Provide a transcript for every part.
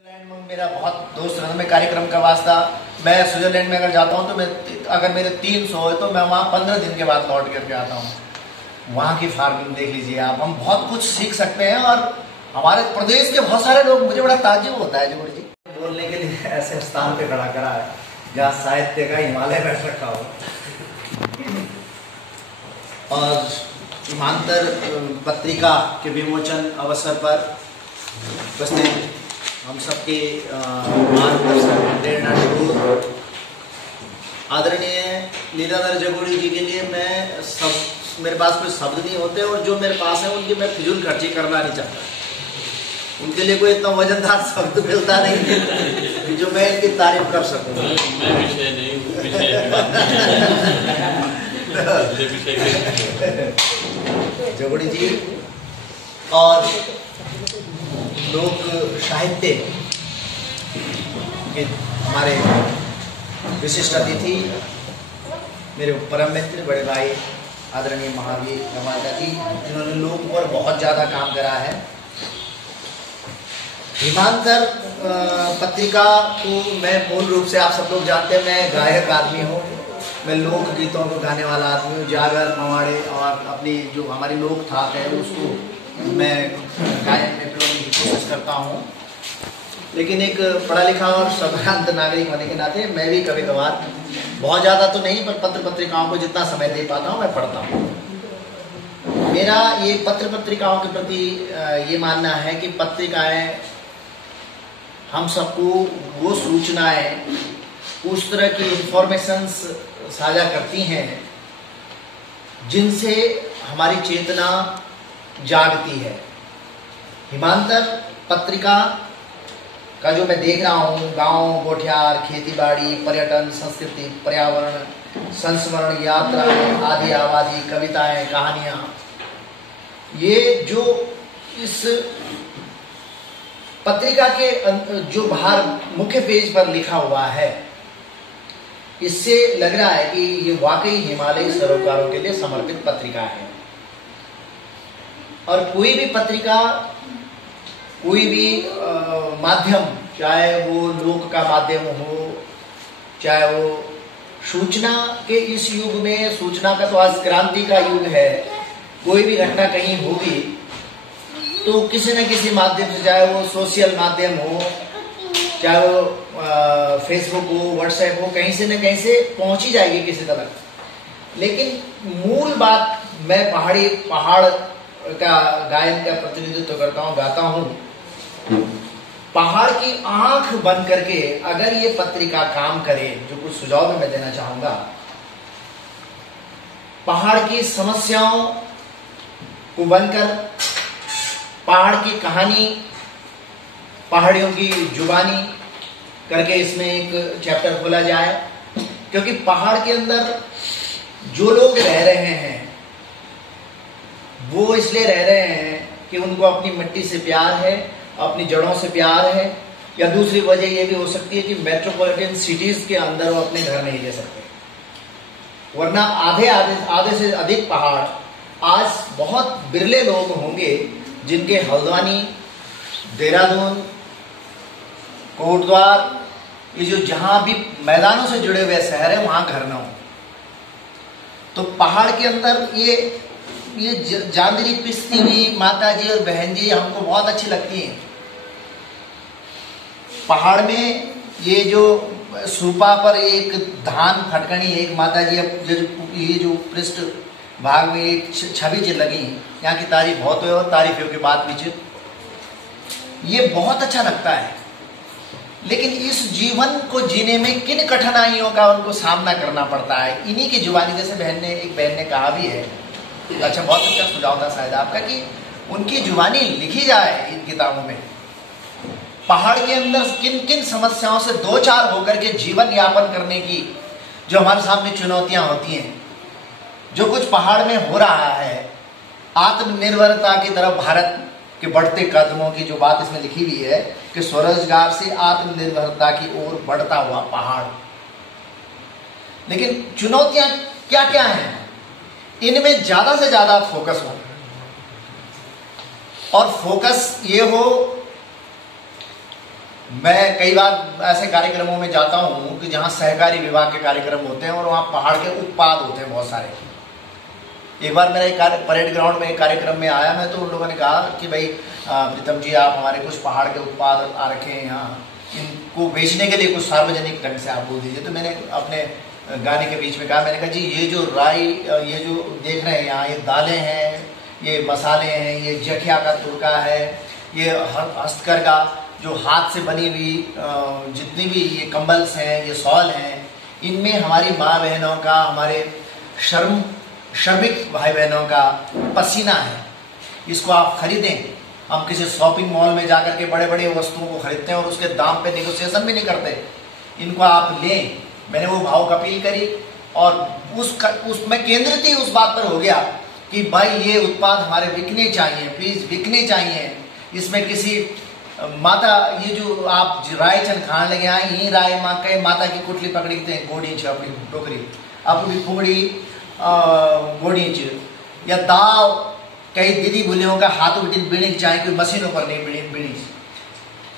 Switzerland में मेरा बहुत दोस्त रहता, मैं कार्यक्रम का वास्ता मैं स्विट्जरलैंड में अगर जाता हूँ तो मैं अगर मेरे 300 है तो मैं वहाँ 15 दिन के बाद लौट करके आता हूँ। वहाँ की फार्मिंग देख लीजिए आप, हम बहुत कुछ सीख सकते हैं और हमारे प्रदेश के बहुत सारे लोग, मुझे बड़ा ताज्जुब होता है जोड़ी जी बोलने के लिए ऐसे स्थान पे खड़ा करा है जहाँ साहित्य का हिमालय बैठ रखा हो। और हिमांतर पत्रिका के विमोचन अवसर पर उपस्थित हम सबके मार्गदर्शक प्रेरणा आदरणीय लीलाधर जगोड़ी जी के लिए मैं मेरे पास कोई शब्द नहीं होते और जो मेरे पास है उनकी मैं फिजूल खर्ची करना नहीं चाहता। उनके लिए कोई इतना वजनदार शब्द मिलता नहीं जो मैं इनकी तारीफ कर सकूं। जगोड़ी जी और लोक साहित्य के हमारे विशिष्ट अतिथि मेरे परम मित्र बड़े भाई आदरणीय महावीर रमादा जी, जिन्होंने लोक पर बहुत ज़्यादा काम करा है। हिमांतर पत्रिका को मैं मूल रूप से आप सब लोग जानते हैं, मैं गायक आदमी हूँ, मैं लोक गीतों को गाने वाला आदमी हूँ। जागर पवाड़े और अपनी जो हमारी लोक ठाक है उसको मैं गायन में प्रयोग की कोशिश करता हूँ। लेकिन एक पढ़ा लिखा और संभ्रांत नागरिक होने के नाते मैं भी कभी कभार, बहुत ज़्यादा तो नहीं, पर पत्र पत्रिकाओं को जितना समय दे पाता हूँ मैं पढ़ता हूँ। मेरा ये पत्र पत्रिकाओं के प्रति ये मानना है कि पत्रिकाएं हम सबको वो सूचनाएं, उस तरह की इंफॉर्मेशंस साझा करती हैं जिनसे हमारी चेतना जागती है। हिमांतर पत्रिका का जो मैं देख रहा हूँ, गांव गोठियार, खेती बाड़ी, पर्यटन, संस्कृति, पर्यावरण, संस्मरण, यात्राएं, आदि आबादी, कविताएं, कहानियां, ये जो इस पत्रिका के जो बाहर मुख्य पेज पर लिखा हुआ है, इससे लग रहा है कि ये वाकई हिमालयी सरोकारों के लिए समर्पित पत्रिका है। और कोई भी पत्रिका, कोई भी माध्यम, चाहे वो लोक का माध्यम हो, चाहे वो सूचना के इस युग में, सूचना का तो आज क्रांति का युग है, कोई भी घटना कहीं होगी तो किसी न किसी माध्यम से, चाहे वो सोशल माध्यम हो, चाहे वो फेसबुक हो, व्हाट्सएप हो, कहीं से न कहीं से पहुंच ही जाएगी किसी तरह। लेकिन मूल बात, मैं पहाड़ का गायन का प्रतिनिधित्व करता हूँ, गाता हूँ। पहाड़ की आंख बन करके अगर ये पत्रिका काम करे, जो कुछ सुझाव मैं देना चाहूंगा, पहाड़ की समस्याओं को बनकर पहाड़ की कहानी, पहाड़ियों की जुबानी करके इसमें एक चैप्टर खोला जाए। क्योंकि पहाड़ के अंदर जो लोग रह रहे हैं वो इसलिए रह रहे हैं कि उनको अपनी मिट्टी से प्यार है, अपनी जड़ों से प्यार है, या दूसरी वजह यह भी हो सकती है कि मेट्रोपॉलिटन सिटीज के अंदर वो अपने घर नहीं ले सकते। वरना आधे से अधिक पहाड़, आज बहुत बिरले लोग होंगे जिनके हल्द्वानी, देहरादून, कोटद्वार, ये जो जहां भी मैदानों से जुड़े हुए शहर है वहां घर न हो। तो पहाड़ के अंदर ये जांदरी पिसती हुई माता जी और बहन जी हमको बहुत अच्छी लगती हैं। पहाड़ में ये जो सूपा पर एक धान फटकनी, एक माता जी, ये जो पृष्ठ भाग में एक छवि जी लगी, यहाँ की तारीफ बहुत है और तारीफों के बाद भी ये बहुत अच्छा लगता है। लेकिन इस जीवन को जीने में किन कठिनाइयों का उनको सामना करना पड़ता है, इन्हीं की जुबानी, जैसे एक बहन ने कहा भी है, अच्छा बहुत अच्छा सुझाव था शायद आपका, कि उनकी जुबानी लिखी जाए इन किताबों में। पहाड़ के अंदर किन किन समस्याओं से दो चार होकर के जीवन यापन करने की जो हमारे सामने चुनौतियां होती हैं, जो कुछ पहाड़ में हो रहा है, आत्मनिर्भरता की तरफ भारत के बढ़ते कदमों की जो बात इसमें लिखी हुई है कि स्वरोजगार से आत्मनिर्भरता की ओर बढ़ता हुआ पहाड़। लेकिन चुनौतियां क्या क्या हैं, इनमें ज्यादा से ज्यादा फोकस हो, और फोकस ये हो मैं कई बार ऐसे कार्यक्रमों में जाता हूँ कि जहाँ सहकारी विभाग के कार्यक्रम होते हैं और वहाँ पहाड़ के उत्पाद होते हैं बहुत सारे। एक बार मेरा एक परेड ग्राउंड में एक कार्यक्रम में आया मैं, तो उन लोगों ने कहा कि भाई प्रीतम जी आप हमारे कुछ पहाड़ के उत्पाद आ रखे हैं यहाँ, इनको बेचने के लिए कुछ सार्वजनिक ढंग से आप बोल दीजिए। तो मैंने अपने गाने के बीच में कहा, मैंने कहा जी ये जो राई, ये जो देख रहे हैं यहाँ, ये दालें हैं, ये मसाले हैं, ये जखिया का तुरका है, ये हस्तकरघा जो हाथ से बनी हुई जितनी भी ये कंबल्स हैं, ये शॉल हैं, इनमें हमारी माँ बहनों का, हमारे श्रमिक भाई बहनों का पसीना है। इसको आप खरीदें। हम किसी शॉपिंग मॉल में जाकर के बड़े बड़े वस्तुओं को खरीदते हैं और उसके दाम पे नेगोशिएशन भी नहीं करते। इनको आप लें। मैंने वो भाव अपील करी और उसमें केंद्रित ही उस बात पर हो गया कि भाई ये उत्पाद हमारे बिकने चाहिए, प्लीज बिकने चाहिए। इसमें किसी माता, ये जो आप राय चन खान लगे आए, ये राय माँ कहे माता की कुटली पकड़ी थे गोड़ी छ अपनी टोकरी, अपनी फुगड़ी गोड़ी च, या दाव कई दीदी बुलियों का हाथों बिटिन बीड़ी चाहे, कोई मशीनों पर नहीं बीड़ी।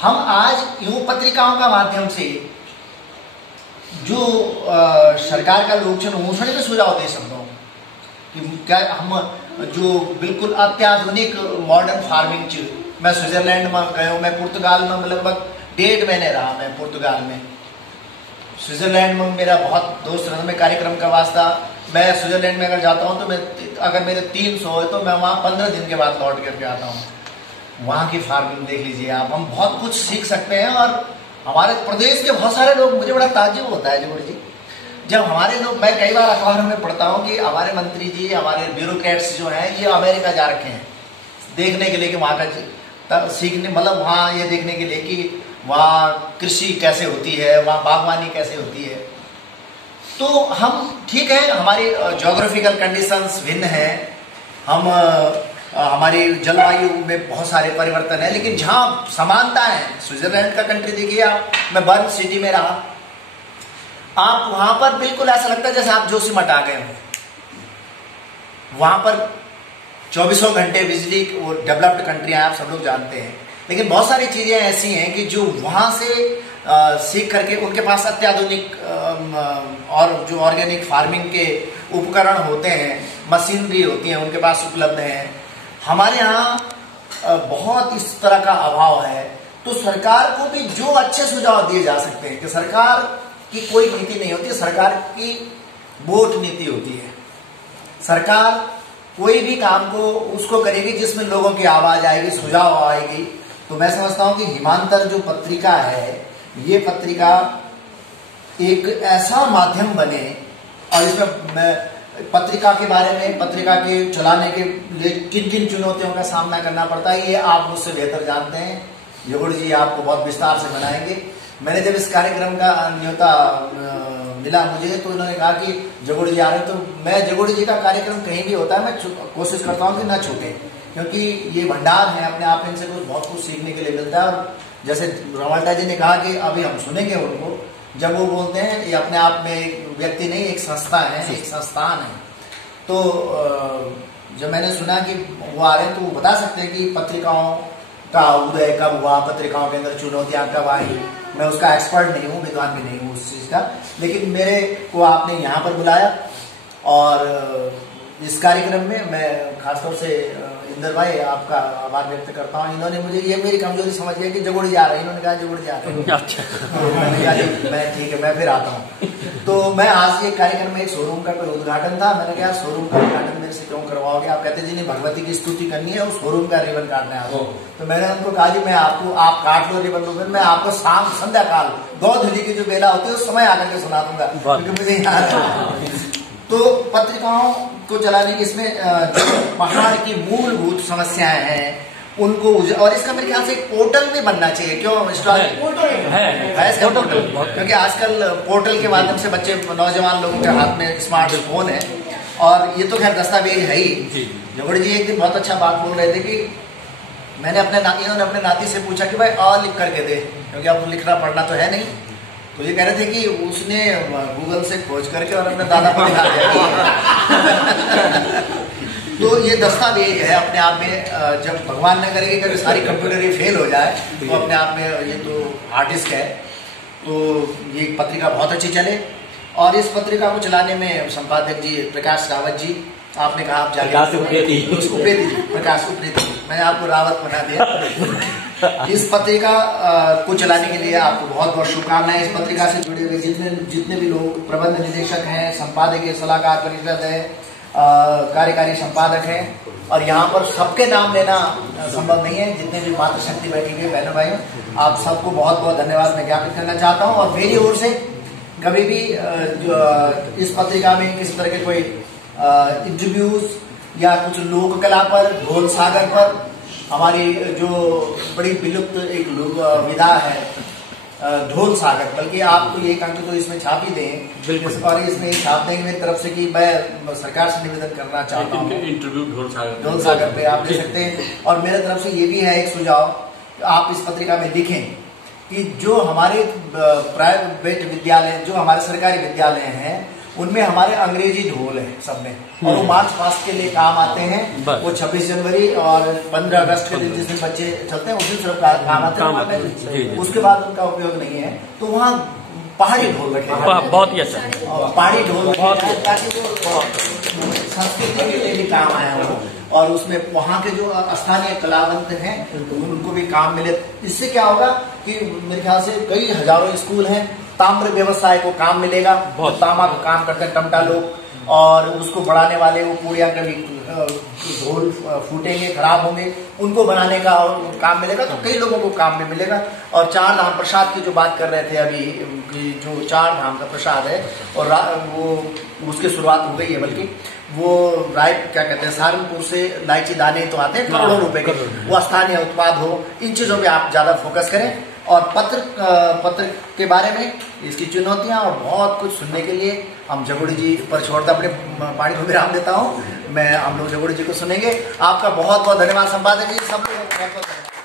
हम आज यूं पत्रिकाओं का माध्यम से जो सरकार का लोकचन उषण में सुझाव दे सकता हूँ कि क्या हम जो बिल्कुल अत्याधुनिक मॉडर्न फार्मिंग च, मैं स्विट्जरलैंड में गयो, मैं पुर्तगाल में लगभग 1.5 महीने रहा। मैं पुर्तगाल में, स्विट्जरलैंड में मेरा बहुत दोस्त रहा, मैं कार्यक्रम का वास्ता मैं स्विट्जरलैंड में अगर जाता हूँ तो मैं, अगर मेरे 300 है तो मैं वहाँ 15 दिन के बाद लौट करके आता हूँ। वहाँ की फार्मिंग देख लीजिए आप, हम बहुत कुछ सीख सकते हैं। और हमारे प्रदेश के बहुत सारे लोग, मुझे बड़ा ताज्जुब होता है जोड़ जी, जब हमारे लोग, मैं कई बार अखबार में पढ़ता हूँ कि हमारे मंत्री जी, हमारे ब्यूरोक्रेट्स जो हैं, ये अमेरिका जा रखे हैं देखने के लिए कि वहाँ का सीखने, मतलब वहाँ ये देखने के लिए कि वहाँ कृषि कैसे होती है, वहाँ बागवानी कैसे होती है। तो हम ठीक है, हमारी ज्योग्राफिकल कंडीशंस भिन्न हैं, हम हमारी जलवायु में बहुत सारे परिवर्तन है, लेकिन जहाँ समानता है, स्विट्जरलैंड का कंट्री देखिए आप, मैं बर्न सिटी में रहा, आप वहां पर बिल्कुल ऐसा लगता है जैसे आप जोशीमठ आ गए हो। वहां पर 24 घंटे बिजली, वो डेवलप्ड कंट्री है, आप सब लोग जानते हैं। लेकिन बहुत सारी चीजें ऐसी हैं कि जो वहां से सीख करके, उनके पास अत्याधुनिक और जो ऑर्गेनिक फार्मिंग के उपकरण होते हैं, मशीनरी होती है, उनके पास उपलब्ध हैं। हमारे यहाँ बहुत इस तरह का अभाव है। तो सरकार को भी जो अच्छे सुझाव दिए जा सकते हैं कि सरकार की कोई नीति नहीं होती, सरकार की वोट नीति होती है। सरकार कोई भी काम को उसको करेगी जिसमें लोगों की आवाज आएगी, सुझाव आएगी। तो मैं समझता हूं कि हिमांतर जो पत्रिका है, ये पत्रिका एक ऐसा माध्यम बने, और इसमें पत्रिका के बारे में, पत्रिका के चलाने के लिए किन किन चुनौतियों का सामना करना पड़ता है, ये आप मुझसे बेहतर जानते हैं। जोगड़ जी आपको बहुत विस्तार से बनाएंगे। मैंने जब इस कार्यक्रम का न्योता मिला मुझे, तो उन्होंने कहा कि जोगड़ जी आ रहे हैं, तो मैं जोगड़ जी का कार्यक्रम कहीं भी होता है, मैं कोशिश करता हूँ कि ना छूटे, क्योंकि ये भंडार है अपने आप, इनसे कुछ बहुत कुछ सीखने के लिए मिलता है। और जैसे रमल्टा जी ने कहा कि अभी हम सुनेंगे उनको, जब वो बोलते हैं ये अपने आप में एक व्यक्ति नहीं, एक संस्था है, एक संस्थान है। तो जब मैंने सुना कि वो आ रहे हैं, तो वो बता सकते हैं कि पत्रिकाओं का उदय कब हुआ, पत्रिकाओं के अंदर चुनौतियां कब आई। मैं उसका एक्सपर्ट नहीं हूँ, विद्वान भी नहीं हूँ उस चीज़ का, लेकिन मेरे को आपने यहाँ पर बुलाया और इस कार्यक्रम में मैं खासतौर से इंदर भाई आपका आभार व्यक्त करता हूँ। इन्होंने मुझे, ये मेरी कमजोरी समझ लिया कि जोगड़ जा रहे हैं, इन्होंने कहा जोगड़ जा रहे हैं। अच्छा, मैंने कहा मैं ठीक है, मैं फिर आता हूँ। तो मैं आज ये कार्यक्रम में एक शोरूम का कोई उद्घाटन था, मैंने कहा शोरूम का उद्घाटन मेरे से क्यों करवाओगे? आप कहते जी नहीं, भगवती की स्तुति करनी है और शोरूम का रिबन काटना है। तो मैंने उनको कहा जी मैं आपको, आप काट लो रिबन, मैं आपको शाम संध्या काल गौधुली की जो बेला होती है उस समय आकर के सुना दूंगा, क्योंकि मुझे यहाँ तो पत्रिकाओं को चलाने की, इसमें पहाड़ की मूलभूत समस्याएं हैं उनको, और इसका मेरे ख्याल से एक पोर्टल भी बनना चाहिए। क्यों पोर्टल? क्योंकि आजकल पोर्टल के माध्यम से बच्चे, नौजवान लोगों के हाथ में स्मार्टफोन है, और ये तो खैर दस्तावेज है ही। जोगड़ जी एक दिन बहुत अच्छा बात बोल रहे थे कि मैंने इन्होंने अपने नाती से पूछा कि भाई अ लिख करके दे, क्योंकि अब लिखना पढ़ना तो है नहीं। तो ये कह रहे थे कि उसने गूगल से खोज करके और अपने दादा को दिखा दिया। तो ये दस्तावेज है अपने आप में, जब भगवान न करेंगे कभी सारी कंप्यूटर ये फेल हो जाए तो अपने आप में ये तो हार्ड डिस्क है। तो ये पत्रिका बहुत अच्छी चले, और इस पत्रिका को चलाने में संपादक जी प्रकाश रावत जी, आपने कहा आप जाके प्रकाश उप्रेती, मैंने आपको रावत बना दिया। इस पत्रिका को चलाने के लिए आपको बहुत बहुत शुभकामनाएं। इस पत्रिका से जुड़े हुए जितने भी लोग प्रबंध निदेशक हैं, संपादकीय सलाहकार परिषद है, कार्यकारी संपादक हैं, और यहाँ पर सबके नाम लेना संभव नहीं है, जितने भी मातृशक्ति बैठी हुई बहनों भाइयों, आप सबको बहुत बहुत धन्यवाद मैं ज्ञापित करना चाहता हूँ। और मेरी ओर से कभी भी इस पत्रिका में किसी तरह के कोई इंटरव्यूज या कुछ लोक कला पर, ढोल सागर पर, हमारी जो बड़ी विलुप्त एक विधा है ढोल सागर, बल्कि आप तो एक अंक तो इसमें छाप ही दें, और इसमें छाप देंगे मेरी तरफ से कि मैं सरकार से निवेदन करना चाहता हूँ इंटरव्यू ढोल सागर पे आप ले सकते हैं। और मेरे तरफ से ये भी है एक सुझाव, आप इस पत्रिका में लिखें कि जो हमारे प्राइवेट विद्यालय, जो हमारे सरकारी विद्यालय हैं, उनमें हमारे अंग्रेजी ढोल है सब में, और वो मार्च पास्ट के लिए काम आते हैं। वो 26 जनवरी और 15 अगस्त के दिन जिस दिन बच्चे चलते हैं उस दिन सिर्फ काम आते हैं, उसके बाद उनका उपयोग नहीं है। तो वहाँ पहाड़ी ढोल रखे, बहुत ही अच्छा पहाड़ी ढोल, ताकि वो संस्कृति के लिए भी काम आया हो, और उसमें वहाँ के जो स्थानीय कलावंत हैं उनको भी काम मिले। इससे क्या होगा कि मेरे ख्याल से कई हजारों स्कूल हैं, ताम्र व्यवसाय को काम मिलेगा, तांबा को काम करते हैं टमटा लोग, और उसको बढ़ाने वाले वो पूड़ियाँ कभी ढोल फूटेंगे, खराब होंगे, उनको बनाने का काम मिलेगा, तो कई लोगों को काम भी मिलेगा। और 4 धाम प्रसाद की जो बात कर रहे थे अभी, जो 4 धाम का प्रसाद है, और वो उसकी शुरुआत हो गई है, बल्कि वो क्या कहते हैं, सहारनपुर से इलायची दाने तो आते हैं करोड़ों रुपए के, वो स्थानीय उत्पाद हो, इन चीजों पे आप ज्यादा फोकस करें। और पत्र के बारे में, इसकी चुनौतियां और बहुत कुछ सुनने के लिए हम जगोड़ी जी पर छोड़कर अपने वाणी को विराम देता हूं। हम लोग जगोड़ी जी को सुनेंगे। आपका बहुत बहुत धन्यवाद संपादक जी, सब लोग बहुत बहुत धन्यवाद।